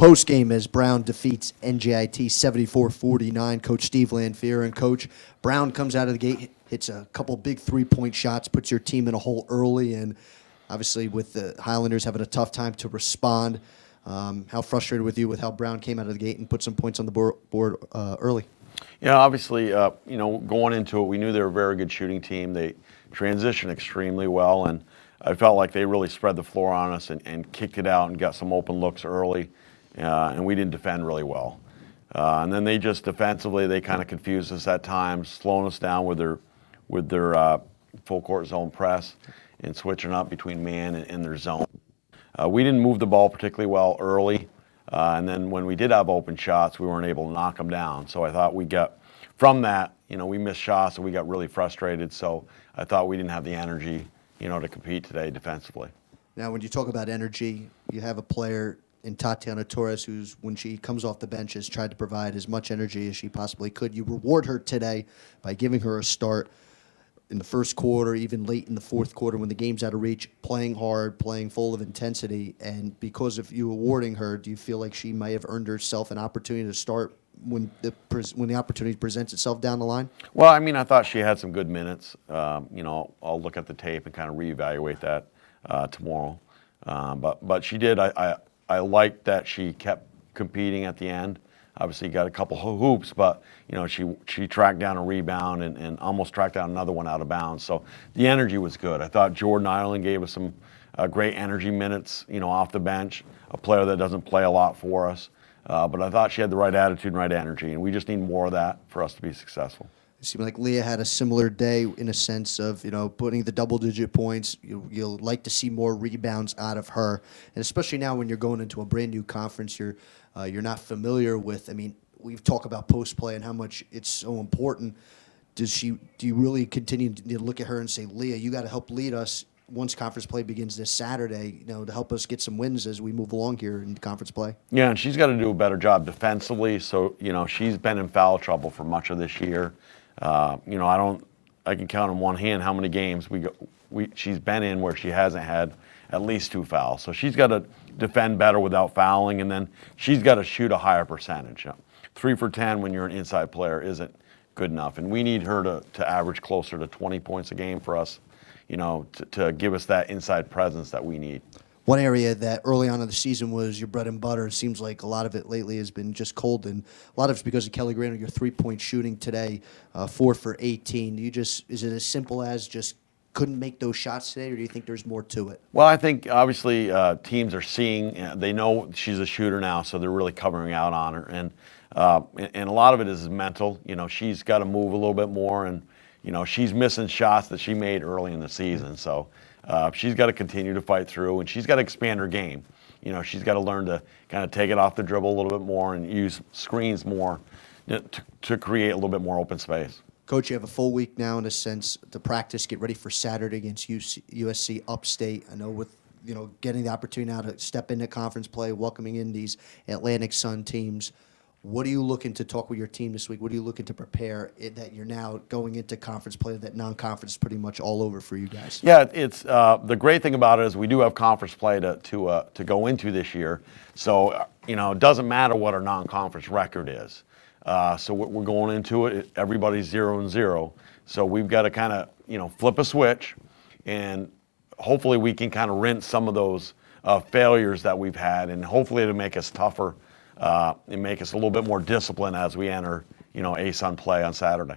post game as Brown defeats NJIT 74-49. Coach Steve Lanpher, and Coach Brown comes out of the gate, hits a couple big 3-point shots, puts your team in a hole early, and obviously with the Highlanders having a tough time to respond. How frustrated with you with how Brown came out of the gate and put some points on the board early? Yeah, obviously, going into it, we knew they were a very good shooting team. They transitioned extremely well, and I felt like they really spread the floor on us and kicked it out and got some open looks early, and we didn't defend really well. And then they just defensively, they kind of confused us at times, slowing us down with their full court zone press and switching up between man and their zone. We didn't move the ball particularly well early, and then when we did have open shots, we weren't able to knock them down. So I thought from that, we missed shots and we got really frustrated. So I thought we didn't have the energy, to compete today defensively. Now, when you talk about energy, you have a player in Tatiana Torres who's, when she comes off the bench, has tried to provide as much energy as she possibly could. You reward her today by giving her a start in the first quarter, even late in the fourth quarter when the game's out of reach, playing hard, playing full of intensity. And because of you awarding her, do you feel like she might have earned herself an opportunity to start when the opportunity presents itself down the line? Well, I thought she had some good minutes. I'll look at the tape and kind of reevaluate that tomorrow. But she did. I liked that she kept competing at the end. Obviously got a couple hoops, but she tracked down a rebound and almost tracked down another one out of bounds. So the energy was good. I thought Jordan Ireland gave us some great energy minutes, off the bench, a player that doesn't play a lot for us. But I thought she had the right attitude and right energy, and we just need more of that for us to be successful. It seemed like Leah had a similar day in a sense of, putting the double-digit points. You'll like to see more rebounds out of her, and especially now when you're going into a brand-new conference, you're not familiar with. We've talked about post play and how much it's so important. Do you really continue to look at her and say, Leah, you got to help lead us once conference play begins this Saturday, to help us get some wins as we move along here in conference play? Yeah, and she's got to do a better job defensively. So, she's been in foul trouble for much of this year. I can count on one hand how many games she's been in where she hasn't had at least 2 fouls. So she's got to defend better without fouling, and then she's got to shoot a higher percentage. 3 for 10 when you're an inside player isn't good enough, and we need her to average closer to 20 points a game for us, to give us that inside presence that we need. One area that early on in the season was your bread and butter. It seems like a lot of it lately has been just cold, and a lot of it's because of Kelly Grano. Your 3-point shooting today, 4 for 18. Is it as simple as just couldn't make those shots today, or do you think there's more to it? Well, I think obviously teams are seeing, they know she's a shooter now, so they're really covering out on her, and a lot of it is mental. She's got to move a little bit more, and she's missing shots that she made early in the season. So she's got to continue to fight through, and she's got to expand her game. She's got to learn to kind of take it off the dribble a little bit more and use screens more to create a little bit more open space. Coach, you have a full week now in a sense to practice, get ready for Saturday against USC Upstate. I know with getting the opportunity now to step into conference play, welcoming in these Atlantic Sun teams. What are you looking to talk with your team this week? What are you looking to prepare that you're now going into conference play, that non-conference is pretty much all over for you guys? Yeah, it's the great thing about it is we do have conference play to go into this year. So, it doesn't matter what our non-conference record is. So we're going into it, everybody's 0-0. So we've got to kind of, flip a switch, and hopefully we can kind of rinse some of those failures that we've had, and hopefully it'll make us tougher and make us a little bit more disciplined as we enter, ASUN play on Saturday.